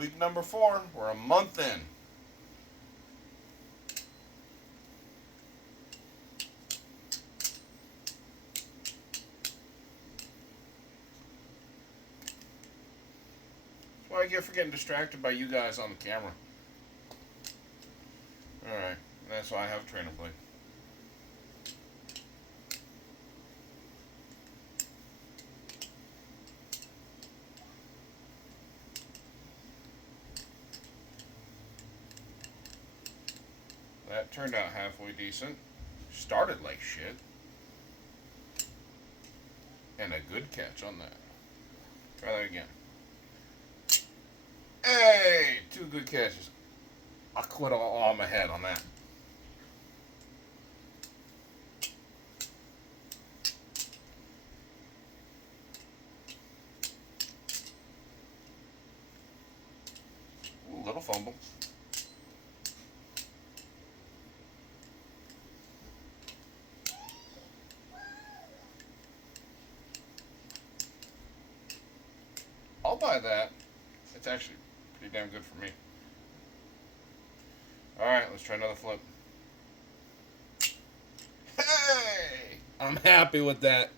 Week number 4. We're a month in. That's what I get for getting distracted by you guys on the camera. Alright, that's why I have a trainer blade. That turned out halfway decent. Started like shit. And a good catch on that. Try that again. Hey! 2 good catches. I quit all on my head on that. Ooh, little fumble. I'll buy that. It's actually pretty damn good for me. Alright, let's try another flip. Hey! I'm happy with that.